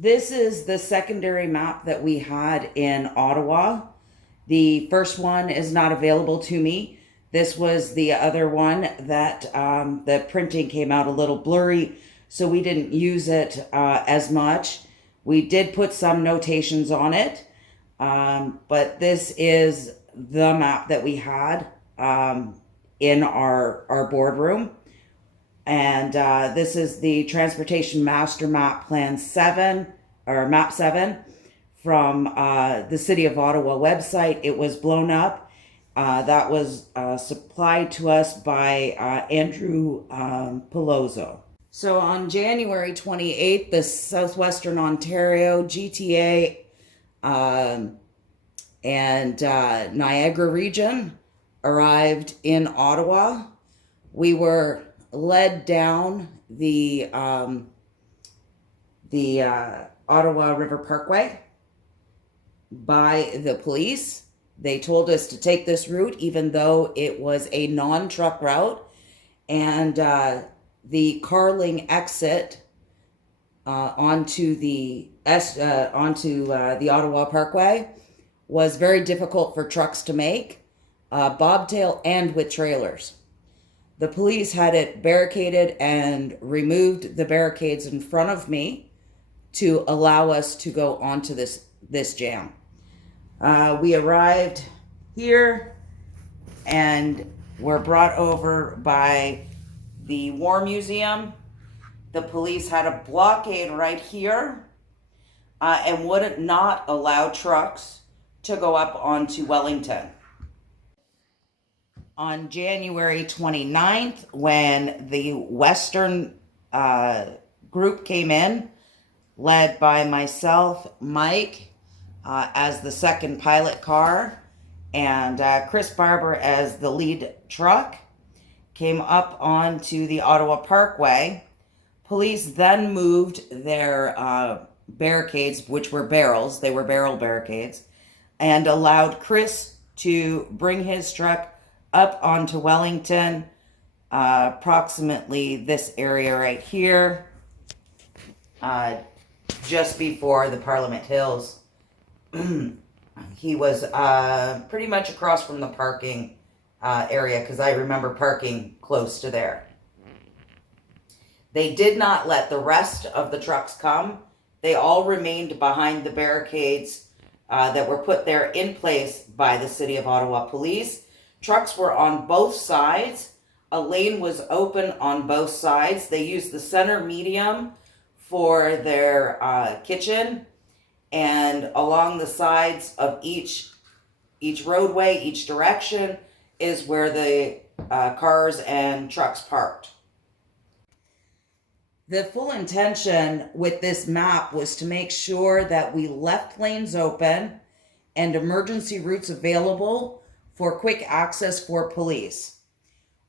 This is the secondary map that we had in Ottawa. The first one is not available to me. This was the other one that the printing came out a little blurry, so we didn't use it as much. We did put some notations on it, but this is the map that we had in our boardroom. And this is the Transportation Master Map Plan 7, or Map 7, from the City of Ottawa website. It was blown up. That was supplied to us by Andrew Pelozzo. So on January 28th, the Southwestern Ontario GTA and Niagara region arrived in Ottawa. We were led down the Ottawa River Parkway by the police. They told us to take this route even though it was a non-truck route, and the Carling exit onto the Ottawa Parkway was very difficult for trucks to make, bobtail and with trailers. The police had it barricaded and removed the barricades in front of me to allow us to go onto this jam. We arrived here and were brought over by the War Museum. The police had a blockade right here and would not allow trucks to go up onto Wellington. On January 29th, when the Western group came in, led by myself, Mike, as the second pilot car, and Chris Barber as the lead truck, came up onto the Ottawa Parkway. Police then moved their barricades, which were barrels, they were barrel barricades, and allowed Chris to bring his truck up onto Wellington, approximately this area right here, just before the Parliament Hills. He was pretty much across from the parking area, because I remember parking close to there. They did not let the rest of the trucks come. They all remained behind the barricades that were put there in place by the City of Ottawa Police. Trucks were on both sides. A lane was open on both sides. They used the center medium for their kitchen, and along the sides of each roadway, each direction, is where the cars and trucks parked. The full intention with this map was to make sure that we left lanes open and emergency routes available for quick access for police.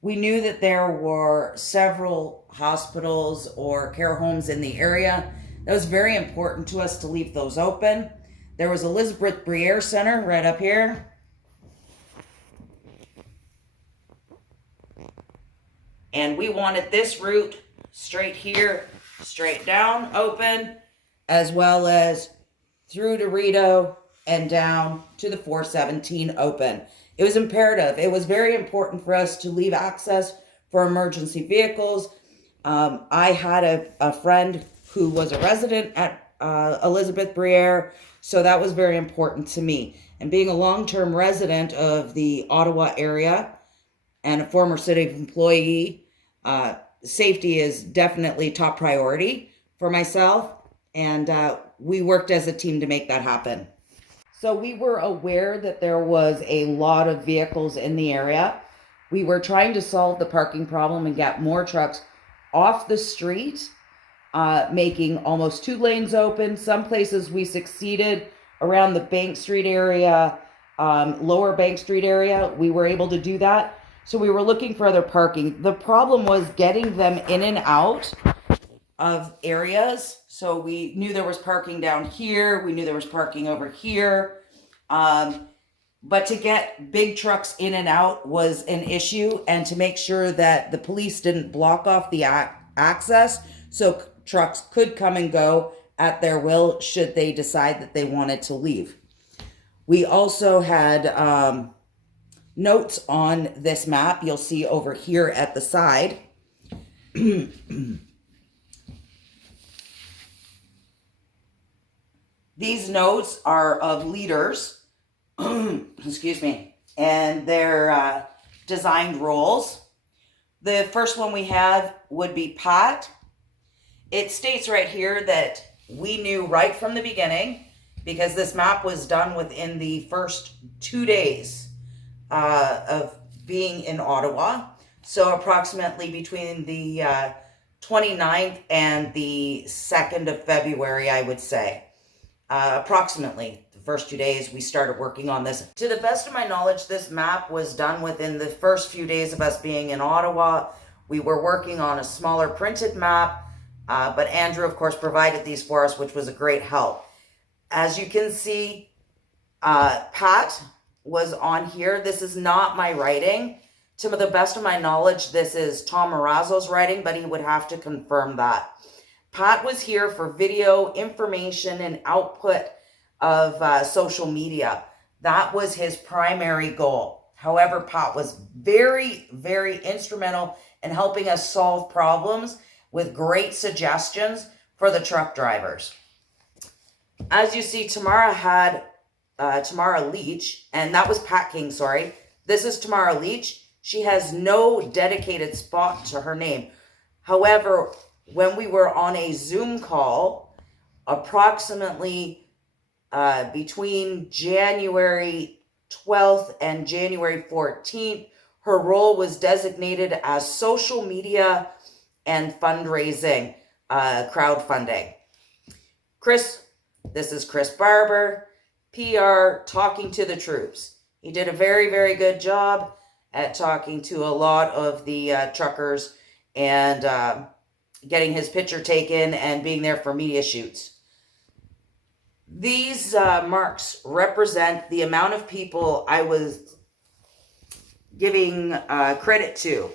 We knew that there were several hospitals or care homes in the area. That was very important to us to leave those open. There was Elizabeth Briere Center right up here. And we wanted this route straight here, straight down, open, as well as through to Rideau and down to the 417 open. It was imperative. It was very important for us to leave access for emergency vehicles. I had a friend who was a resident at Elizabeth Briere, so that was very important to me. And being a long-term resident of the Ottawa area and a former city employee, safety is definitely top priority for myself, and we worked as a team to make that happen. So we were aware that there was a lot of vehicles in the area. We were trying to solve the parking problem and get more trucks off the street, making almost 2 lanes open. Some places we succeeded around the Bank Street area, lower Bank Street area. We were able to do that. So we were looking for other parking. The problem was getting them in and out of areas. So we knew there was parking down here. We knew there was parking over here. But to get big trucks in and out was an issue, and to make sure that the police didn't block off the access so trucks could come and go at their will should they decide that they wanted to leave. We also had notes on this map. You'll see over here at the side. These notes are of leaders, excuse me, and their designed roles. The first one we have would be Pat. It states right here that we knew right from the beginning, because this map was done within the first 2 days of being in Ottawa. So approximately between the 29th and the 2nd of February, I would say. Approximately the first 2 days we started working on this. To the best of my knowledge, this map was done within the first few days of us being in Ottawa. We were working on a smaller printed map, but Andrew, of course, provided these for us, which was a great help. As you can see, Pat was on here. This is not my writing. To the best of my knowledge, this is Tom Marazzo's writing, but he would have to confirm that. Pat was here for video, information, and output of social media. That was his primary goal. However, Pat was very, very instrumental in helping us solve problems with great suggestions for the truck drivers. As you see, Tamara had Tamara Leach, and that was Pat King, sorry. This is Tamara Leach. She has no dedicated spot to her name. However, when we were on a Zoom call, approximately between January 12th and January 14th, her role was designated as social media and fundraising, crowdfunding. Chris, this is Chris Barber, PR, talking to the troops. He did a very, very good job at talking to a lot of the truckers and getting his picture taken and being there for media shoots. These marks represent the amount of people I was giving credit to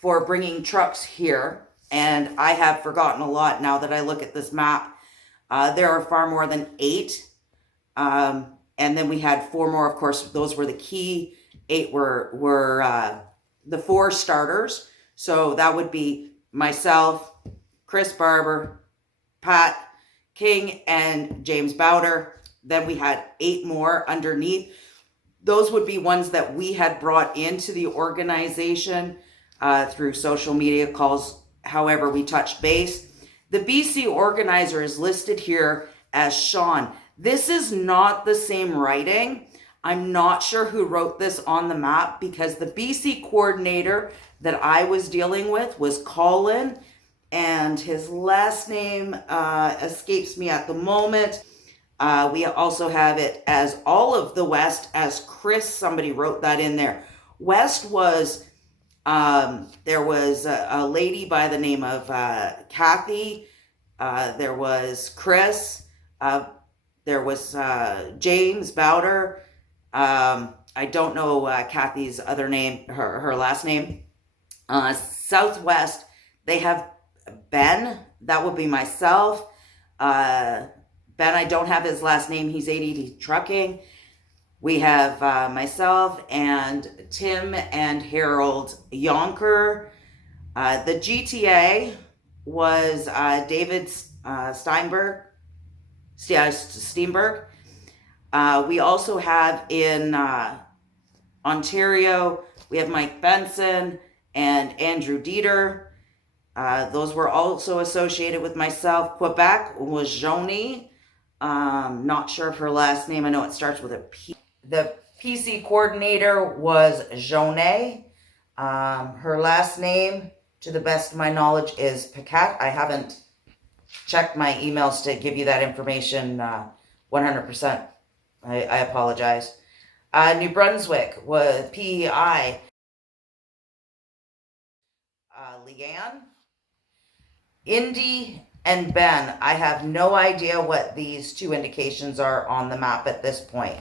for bringing trucks here, and I have forgotten a lot now that I look at this map. There are far more than 8, and then we had 4 more, of course. Those were the key. 8 were the 4 starters, so that would be myself, Chris Barber, Pat King, and James Bowder. Then we had 8 more underneath. Those would be ones that we had brought into the organization through social media calls. However, we touched base. The BC organizer is listed here as Sean. This is not the same writing. I'm not sure who wrote this on the map, because the BC coordinator that I was dealing with was Colin, and his last name escapes me at the moment. We also have it as all of the West as Chris. Somebody wrote that in there. West was, there was a lady by the name of Kathy. There was Chris. There was James Bowder. I don't know Kathy's other name, her last name. Southwest, they have Ben. That would be myself. Ben, I don't have his last name. He's ADD Trucking. We have myself and Tim and Harold Yonker. The GTA was David Steinberg. We also have in Ontario, we have Mike Benson and Andrew Dieter. Those were also associated with myself. Quebec was Joni. Not sure of her last name. I know it starts with a P. The PC coordinator was Jonet. Her last name, to the best of my knowledge, is Paquette. I haven't checked my emails to give you that information 100%. I apologize. New Brunswick was PEI. Leanne. Indy and Ben. I have no idea what these 2 indications are on the map at this point.